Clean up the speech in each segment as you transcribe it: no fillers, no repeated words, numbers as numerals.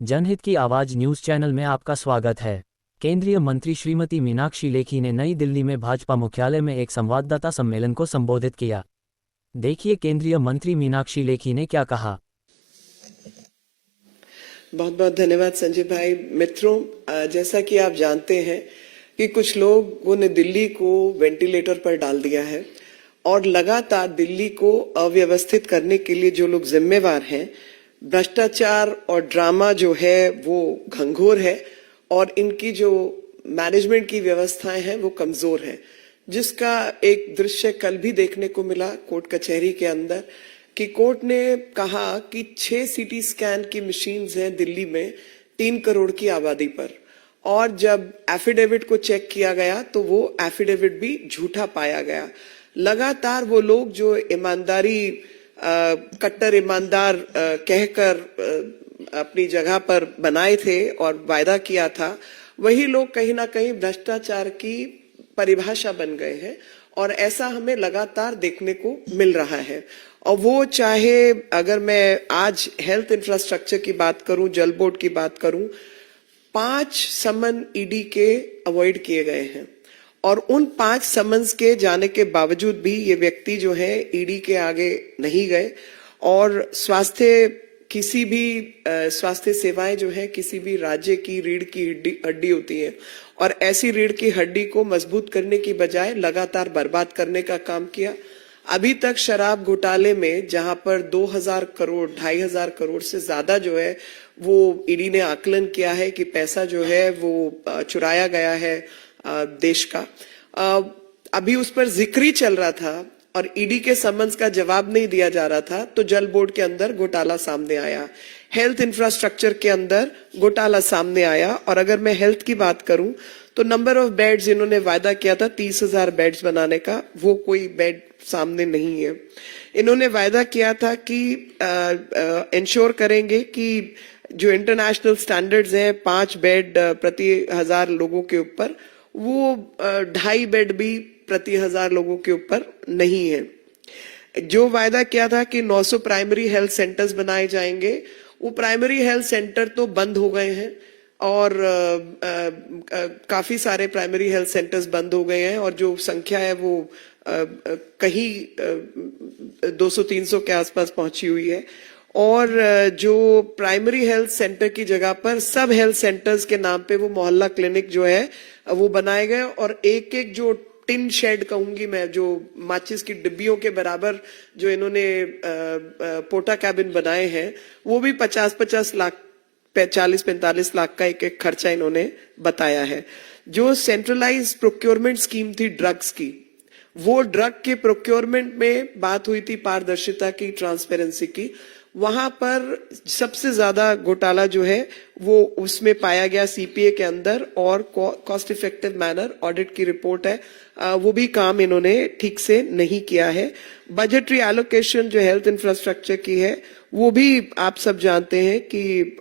जनहित की आवाज न्यूज चैनल में आपका स्वागत है। केंद्रीय मंत्री श्रीमती मीनाक्षी लेखी ने नई दिल्ली में भाजपा मुख्यालय में एक संवाददाता सम्मेलन को संबोधित किया। देखिए केंद्रीय मंत्री मीनाक्षी लेखी ने क्या कहा। बहुत बहुत धन्यवाद संजय भाई। मित्रों, जैसा कि आप जानते हैं कि कुछ लोगों ने दिल्ली को वेंटिलेटर पर डाल दिया है और लगातार दिल्ली को अव्यवस्थित करने के लिए जो लोग जिम्मेवार हैं, भ्रष्टाचार और ड्रामा जो है वो घंघोर है और इनकी जो मैनेजमेंट की व्यवस्थाएं हैं वो कमजोर है, जिसका एक दृश्य कल भी देखने को मिला कोर्ट कचहरी के अंदर कि कोर्ट ने कहा कि 6 सीटी स्कैन की मशीन्स हैं दिल्ली में 3 करोड़ की आबादी पर, और जब एफिडेविट को चेक किया गया तो वो एफिडेविट भी झूठा पाया गया। लगातार वो लोग जो ईमानदारी कट्टर ईमानदार कहकर अपनी जगह पर बनाए थे और वायदा किया था, वही लोग कहीं ना कहीं भ्रष्टाचार की परिभाषा बन गए हैं और ऐसा हमें लगातार देखने को मिल रहा है। और वो चाहे अगर मैं आज हेल्थ इंफ्रास्ट्रक्चर की बात करूं, जल बोर्ड की बात करूं, 5 समन ईडी के अवॉइड किए गए हैं और उन 5 समन्स के जाने के बावजूद भी ये व्यक्ति जो है ईडी के आगे नहीं गए। और किसी भी स्वास्थ्य सेवाएं जो है किसी भी राज्य की रीढ़ की हड्डी होती है और ऐसी रीढ़ की हड्डी को मजबूत करने की बजाय लगातार बर्बाद करने का काम किया। अभी तक शराब घोटाले में जहां पर 2000 करोड़ 2500 करोड़ से ज्यादा जो है वो ईडी ने आकलन किया है कि पैसा जो है वो चुराया गया है देश का, अभी उस पर जिक्र चल रहा था और ईडी के समन्स का जवाब नहीं दिया जा रहा था, तो जल बोर्ड के अंदर घोटाला सामने आया, हेल्थ इंफ्रास्ट्रक्चर के अंदर घोटाला सामने आया। और अगर मैं हेल्थ की बात करूं तो नंबर ऑफ बेड्स इन्होंने वायदा किया था 30,000 बेड्स बनाने का, वो कोई बेड सामने नहीं है। इन्होंने वायदा किया था कि इंश्योर करेंगे कि जो इंटरनेशनल स्टैंडर्ड्स हैं 5 बेड प्रति 1000 लोगों के ऊपर, वो 2.5 बेड भी प्रति 1000 लोगों के ऊपर नहीं है। जो वायदा किया था कि 900 प्राइमरी हेल्थ सेंटर्स बनाए जाएंगे, वो प्राइमरी हेल्थ सेंटर तो बंद हो गए हैं और काफी सारे प्राइमरी हेल्थ सेंटर्स बंद हो गए हैं और जो संख्या है वो कहीं 200-300 के आसपास पहुंची हुई है। और जो प्राइमरी हेल्थ सेंटर की जगह पर सब हेल्थ सेंटर्स के नाम पे वो मोहल्ला क्लिनिक जो है वो बनाए गए और एक एक जो टिन शेड कहूंगी मैं, जो माचिस की डिब्बियों के बराबर जो इन्होंने पोटा कैबिन बनाए हैं, वो भी 50-50 लाख 40-45 लाख का एक एक खर्चा इन्होंने बताया है। जो सेंट्रलाइज प्रोक्योरमेंट स्कीम थी ड्रग्स की, वो ड्रग के प्रोक्योरमेंट में बात हुई थी पारदर्शिता की, ट्रांसपेरेंसी की, वहां पर सबसे ज्यादा घोटाला जो है वो उसमें पाया गया सीपीए के अंदर और कॉस्ट इफेक्टिव मैनर ऑडिट की रिपोर्ट है, वो भी काम इन्होंने ठीक से नहीं किया है। बजटरी एलोकेशन जो हेल्थ इंफ्रास्ट्रक्चर की है वो भी आप सब जानते हैं कि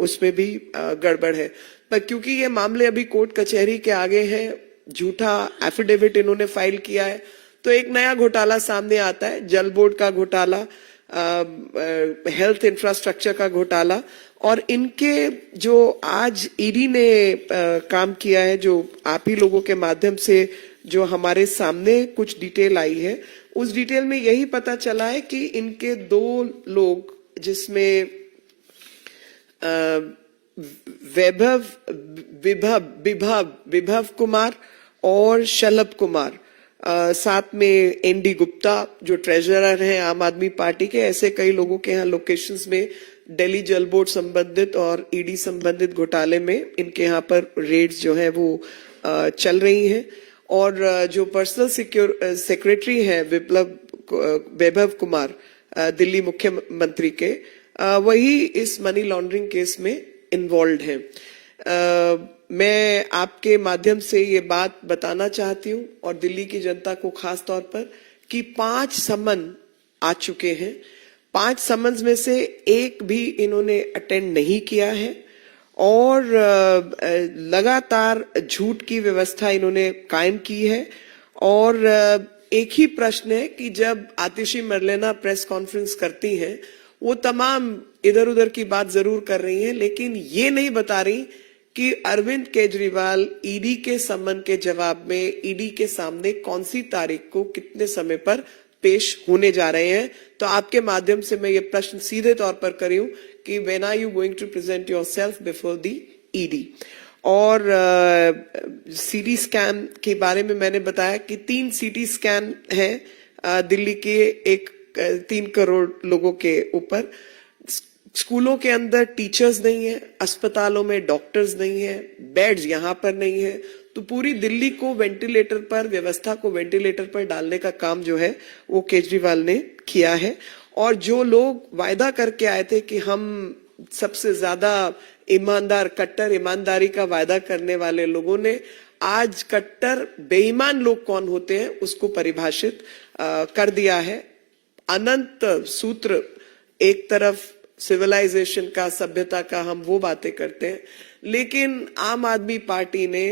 उसमें भी गड़बड़ है, पर क्योंकि ये मामले अभी कोर्ट कचहरी के आगे हैं, झूठा एफिडेविट इन्होंने फाइल किया है, तो एक नया घोटाला सामने आता है, जल बोर्ड का घोटाला, हेल्थ इंफ्रास्ट्रक्चर का घोटाला। और इनके जो आज ईडी ने काम किया है, जो आप ही लोगों के माध्यम से जो हमारे सामने कुछ डिटेल आई है, उस डिटेल में यही पता चला है कि इनके 2 लोग, जिसमें विभव कुमार और शलभ कुमार, साथ में एनडी गुप्ता जो ट्रेजरर हैं आम आदमी पार्टी के, ऐसे कई लोगों के यहाँ लोकेशंस में दिल्ली जल बोर्ड संबंधित और ईडी संबंधित घोटाले में इनके यहाँ पर रेड्स जो है वो चल रही हैं। और जो पर्सनल सेक्रेटरी हैं वैभव कुमार दिल्ली मुख्यमंत्री के, वही इस मनी लॉन्ड्रिंग केस में इन्वॉल्व हैं। मैं आपके माध्यम से ये बात बताना चाहती हूँ और दिल्ली की जनता को खास तौर पर कि 5 समन आ चुके हैं। 5 समन्स में से एक भी इन्होंने अटेंड नहीं किया है और लगातार झूठ की व्यवस्था इन्होंने कायम की है। और एक ही प्रश्न है कि जब आतिशी मरलेना प्रेस कॉन्फ्रेंस करती हैं, वो तमाम इधर उधर की बात जरूर कर रही हैं, लेकिन ये नहीं बता रही कि अरविंद केजरीवाल ईडी के सम्मन के जवाब में ईडी के सामने कौन सी तारीख को कितने समय पर पेश होने जा रहे हैं। तो आपके माध्यम से मैं ये प्रश्न सीधे तौर पर कर रही हूं कि when are you going to present yourself before the ED. और सीटी स्कैन के बारे में मैंने बताया कि 3 सीटी स्कैन है दिल्ली के 3 करोड़ लोगों के ऊपर। स्कूलों के अंदर टीचर्स नहीं है, अस्पतालों में डॉक्टर्स नहीं है, बेड्स यहाँ पर नहीं है, तो पूरी दिल्ली को वेंटिलेटर पर, व्यवस्था को वेंटिलेटर पर डालने का काम जो है वो केजरीवाल ने किया है। और जो लोग वायदा करके आए थे कि हम सबसे ज्यादा ईमानदार, कट्टर ईमानदारी का वायदा करने वाले लोगों ने आज कट्टर बेईमान लोग कौन होते हैं उसको परिभाषित कर दिया है। अनंत सूत्र, एक तरफ सिविलाइजेशन का, सभ्यता का हम वो बातें करते हैं, लेकिन आम आदमी पार्टी ने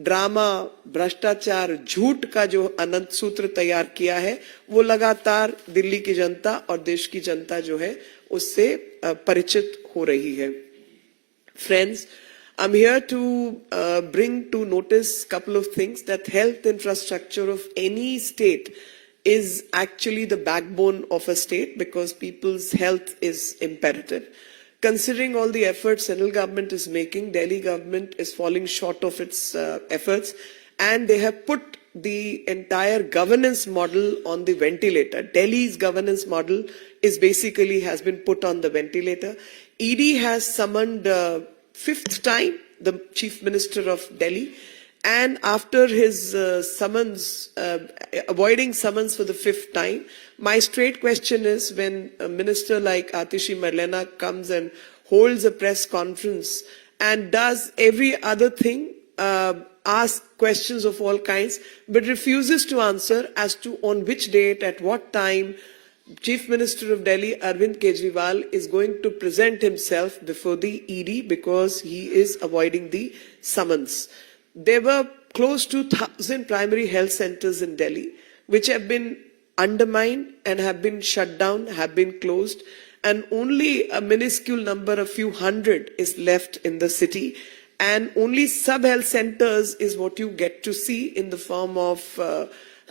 ड्रामा, भ्रष्टाचार, झूठ का जो अनंत सूत्र तैयार किया है वो लगातार दिल्ली की जनता और देश की जनता जो है उससे परिचित हो रही है। Friends, I'm here to bring to notice couple of things, that health infrastructure of any state is actually the backbone of a state because people's health is imperative. Considering all the efforts central government is making, Delhi government is falling short of its efforts, and they have put the entire governance model on the ventilator. Delhi's governance model is basically has been put on the ventilator. ED has summoned 5th time the Chief Minister of Delhi, and after his summons, avoiding summons for the 5th time, my straight question is, when a minister like Atishi Marlena comes and holds a press conference and does every other thing, ask questions of all kinds, but refuses to answer as to on which date, at what time, Chief Minister of Delhi, Arvind Kejriwal, is going to present himself before the ED because he is avoiding the summons. There were close to 1,000 primary health centers in Delhi, which have been undermined and have been shut down, have been closed, and only a minuscule number, a few hundred, is left in the city. And only sub-health centers is what you get to see in the form of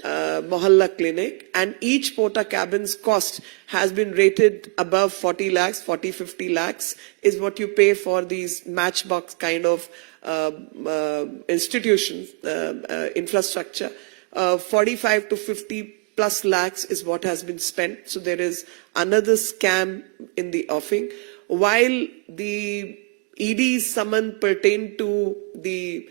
Mohalla clinic, and each porta cabin's cost has been rated above 40 lakhs, 50 lakhs is what you pay for these matchbox kind of institutions, infrastructure. 45 to 50 plus lakhs is what has been spent. So there is another scam in the offing. While the ED's summon pertained to the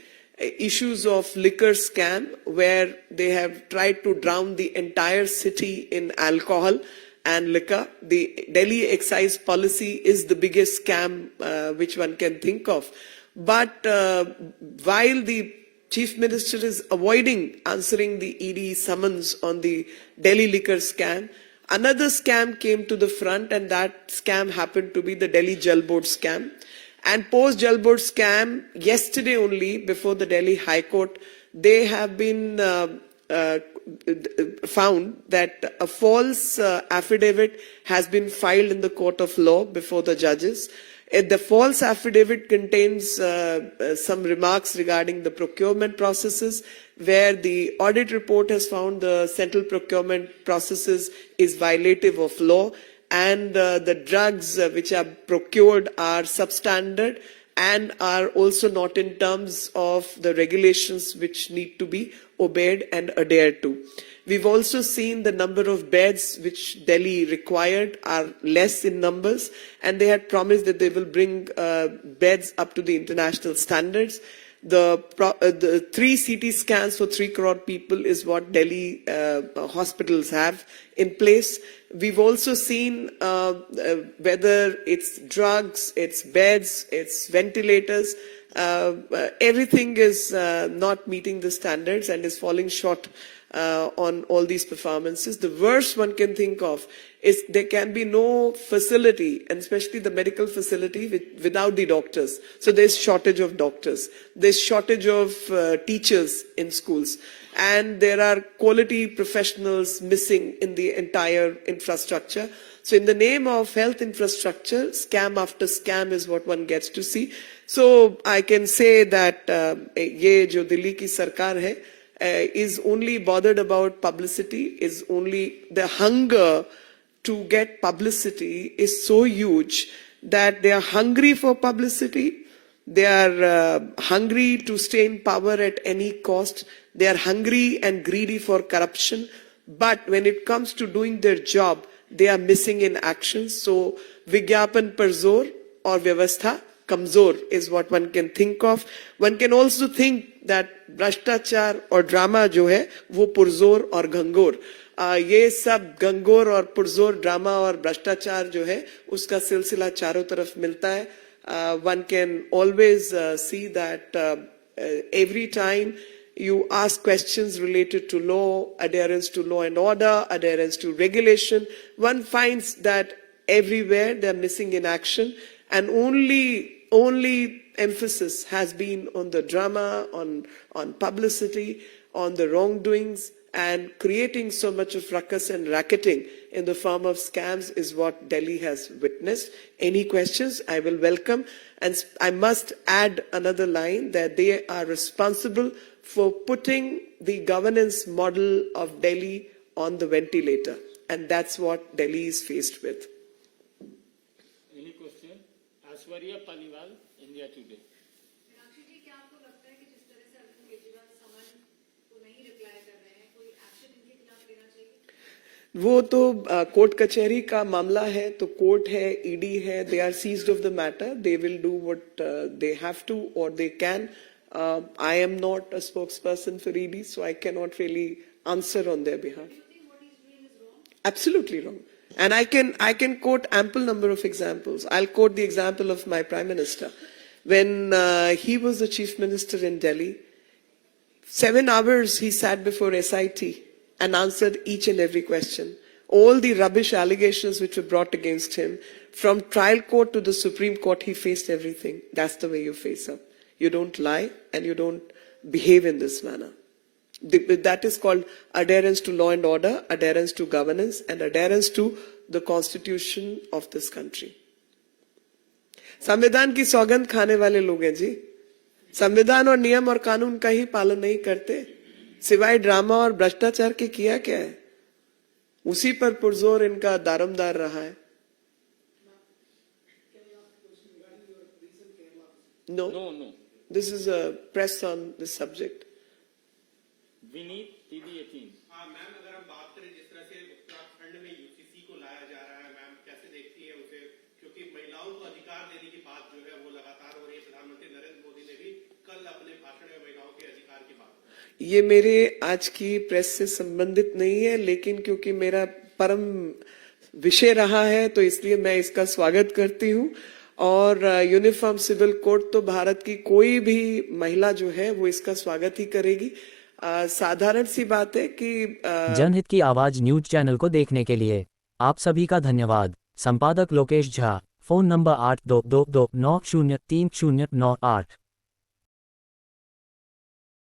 issues of liquor scam, where they have tried to drown the entire city in alcohol and liquor. The Delhi excise policy is the biggest scam which one can think of. But while the Chief Minister is avoiding answering the ED summons on the Delhi liquor scam, another scam came to the front, and that scam happened to be the Delhi Jal Board scam. And post Jal Board scam, yesterday only, before the Delhi High Court, they have been found that a false affidavit has been filed in the court of law before the judges. The false affidavit contains some remarks regarding the procurement processes, where the audit report has found the central procurement processes is violative of law, and the drugs which are procured are substandard and are also not in terms of the regulations which need to be obeyed and adhered to. We've also seen the number of beds which Delhi required are less in numbers, and they had promised that they will bring beds up to the international standards. The 3 CT scans for 3 crore people is what Delhi hospitals have in place. We've also seen whether it's drugs, it's beds, it's ventilators, everything is not meeting the standards and is falling short on all these performances. The worst one can think of is there can be no facility, and especially the medical facility, without the doctors. So there's shortage of doctors. There's shortage of teachers in schools. And there are quality professionals missing in the entire infrastructure. So in the name of health infrastructure, scam after scam is what one gets to see. So I can say that ये जो दिल्ली की सरकार है is only bothered about publicity, is only the hunger to get publicity is so huge that they are hungry for publicity. They are hungry to stay in power at any cost. They are hungry and greedy for corruption. But when it comes to doing their job, they are missing in action. So, Vigyapan par zor or Vyavastha kamzor is what one can think of. One can also think that Bhrashtachar or drama jo hai, wo purzor or gangor. ये सब गंगोर और पुरजोर drama और भ्रष्टाचार जो है उसका सिलसिला चारों तरफ मिलता है. One can always see that every time you ask questions related to law, adherence to law and order, adherence to regulation, one finds that everywhere they are missing in action, and only emphasis has been on the drama, on publicity, on the wrongdoings, and creating so much of ruckus and racketing in the form of scams is what Delhi has witnessed. Any questions, I will welcome. And I must add another line that they are responsible for putting the governance model of Delhi on the ventilator. And that's what Delhi is faced with. Any question? Aishwarya Paliwal, India Today. Meenakshi जी, क्या आपको लगता है कि जिस तरह से अरविंद केजरीवाल समन को नहीं रिप्लाई कर रहे हैं, कोई एक्शन इनके खिलाफ लेना चाहिए? वो तो कोर्ट कचहरी का मामला है, तो कोर्ट है, ईडी है, they are seized of the matter, they will do what they have to और they can. I am not a spokesperson for ED, so I cannot really answer on their behalf. Do you think what he's doing is wrong? Absolutely wrong. And I can quote ample number of examples. I'll quote the example of my Prime Minister. When he was the Chief Minister in Delhi, 7 hours he sat before SIT and answered each and every question. All the rubbish allegations which were brought against him, from trial court to the Supreme Court, he faced everything. That's the way you face up. You don't lie and you don't behave in this manner. That is called adherence to law and order, adherence to governance, and adherence to the constitution of this country. संविधान की सौगंध खाने वाले लोग हैं जी. संविधान और नियम और कानून का ही पालन नहीं करते, सिवाय ड्रामा और भ्रष्टाचार के किया क्या है? उसी पर पुरजोर इनका दारोमदार रहा है. No. This is a press on this subject. Vineet, TV18. Ma'am, अगर हम बात करें जिस तरह से उत्तराखंड में यूसीसी को लाया जा रहा है, मैम कैसे देखती है उसे? क्योंकि महिलाओं को अधिकार देने की बात जो है वो लगातार हो रही है. प्रधानमंत्री नरेंद्र मोदी ने भी कल अपने भाषण में महिलाओं के अधिकार की बात की. ये मेरे आज की प्रेस से संबंधित नहीं है, लेकिन क्योंकि मेरा परम विषय रहा है तो इसलिए मैं इसका स्वागत करती हूँ. और यूनिफॉर्म सिविल कोड तो भारत की कोई भी महिला जो है वो इसका स्वागत ही करेगी. साधारण सी बात है कि जनहित की आवाज न्यूज चैनल को देखने के लिए आप सभी का धन्यवाद. संपादक लोकेश झा. Phone number 8222903098.